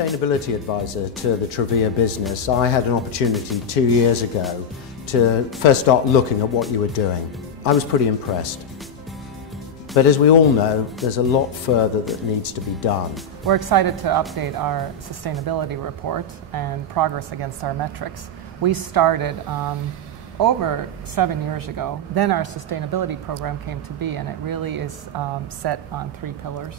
sustainability advisor to the Truvia business, I had an opportunity 2 years ago to first start looking at what you were doing. I was pretty impressed. But as we all know, there's a lot further that needs to be done. We're excited to update our sustainability report and progress against our metrics. We started over 7 years ago. Then our sustainability program came to be, and it really is set on 3 pillars.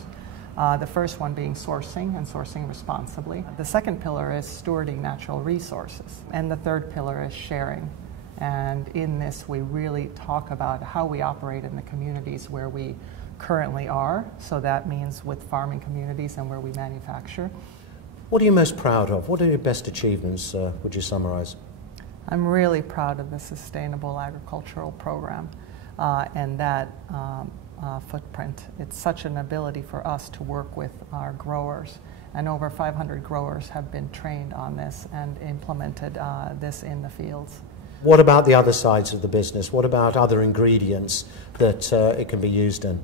The first one being sourcing and sourcing responsibly. The second pillar is stewarding natural resources. And the third pillar is sharing. And in this, we really talk about how we operate in the communities where we currently are. So that means with farming communities and where we manufacture. What are you most proud of? What are your best achievements, would you summarize? I'm really proud of the Sustainable Agricultural Program and that footprint. It's such an ability for us to work with our growers. And over 500 growers have been trained on this and implemented this in the fields. What about the other sides of the business? What about other ingredients that it can be used in?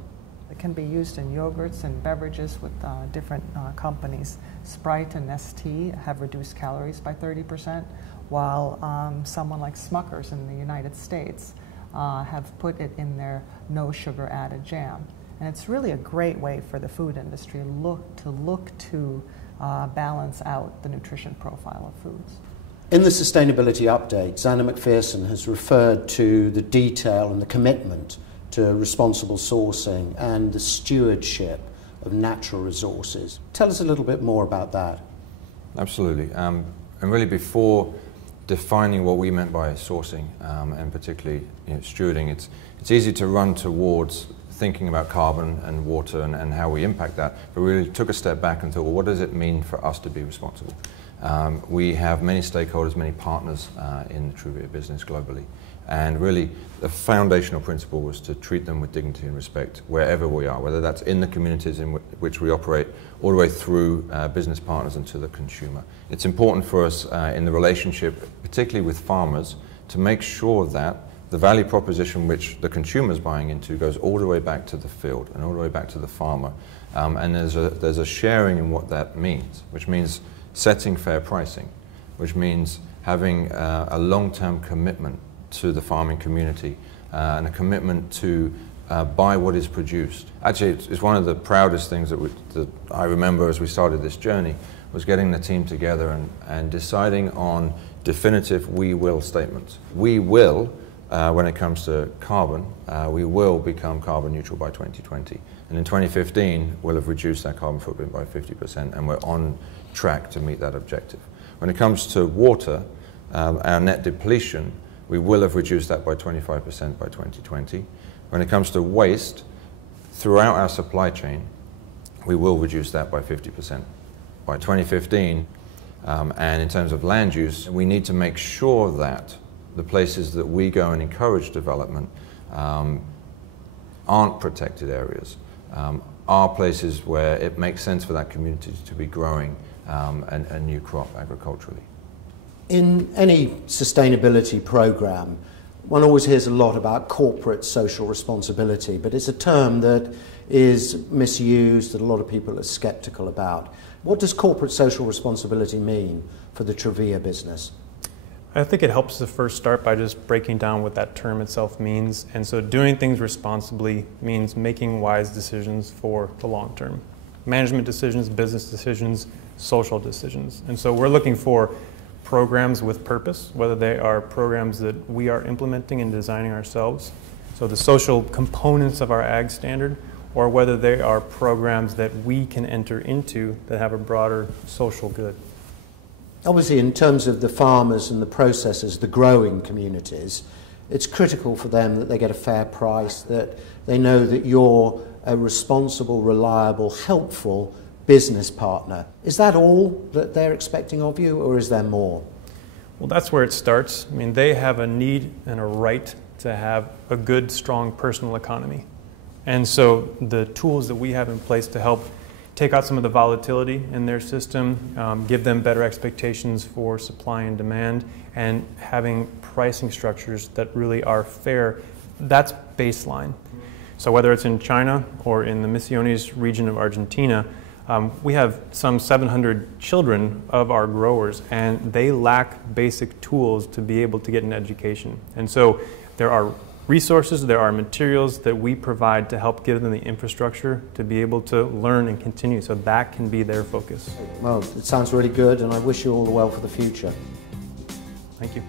It can be used in yogurts and beverages with different companies. Sprite and Nestea have reduced calories by 30%, while someone like Smucker's in the United States have put it in their no sugar added jam. And it's really a great way for the food industry to look to balance out the nutrition profile of foods. In the sustainability update, Zanna McFerson has referred to the detail and the commitment to responsible sourcing and the stewardship of natural resources. Tell us a little bit more about that. Absolutely. And really before defining what we meant by sourcing and particularly stewarding, it's easy to run towards thinking about carbon and water and how we impact that, but we really took a step back and thought, well, what does it mean for us to be responsible? We have many stakeholders, many partners in the Truvia business globally, and really the foundational principle was to treat them with dignity and respect wherever we are, whether that's in the communities in which we operate, all the way through business partners and to the consumer. It's important for us in the relationship, particularly with farmers, to make sure that the value proposition which the consumer is buying into goes all the way back to the field and all the way back to the farmer. And there's a sharing in what that means, which means setting fair pricing, which means having a long-term commitment to the farming community and a commitment to buy what is produced. Actually, it's one of the proudest things that I remember as we started this journey was getting the team together and deciding on definitive we will statements. We will, when it comes to carbon, we will become carbon neutral by 2020. And in 2015, we'll have reduced our carbon footprint by 50%, and we're on track to meet that objective. When it comes to water, our net depletion, we will have reduced that by 25% by 2020. When it comes to waste, throughout our supply chain, we will reduce that by 50% by 2015. And in terms of land use, we need to make sure that the places that we go and encourage development aren't protected areas, are places where it makes sense for that community to be growing a new crop agriculturally. In any sustainability program, one always hears a lot about corporate social responsibility, but it's a term that is misused, that a lot of people are skeptical about. What does corporate social responsibility mean for the Truvia business? I think it helps to first start by just breaking down what that term itself means. And so doing things responsibly means making wise decisions for the long term. Management decisions, business decisions, social decisions. And so we're looking for programs with purpose, whether they are programs that we are implementing and designing ourselves, so the social components of our ag standard, or whether they are programs that we can enter into that have a broader social good. Obviously, in terms of the farmers and the processors, the growing communities, it's critical for them that they get a fair price, that they know that you're a responsible, reliable, helpful business partner. Is that all that they're expecting of you, or is there more? Well, that's where it starts. I mean, they have a need and a right to have a good, strong personal economy. And so the tools that we have in place to help take out some of the volatility in their system, give them better expectations for supply and demand, and having pricing structures that really are fair, that's baseline. So whether it's in China or in the Misiones region of Argentina, We have some 700 children of our growers, and they lack basic tools to be able to get an education. And so there are resources, there are materials that we provide to help give them the infrastructure to be able to learn and continue, so that can be their focus. Well, it sounds really good, and I wish you all the well for the future. Thank you.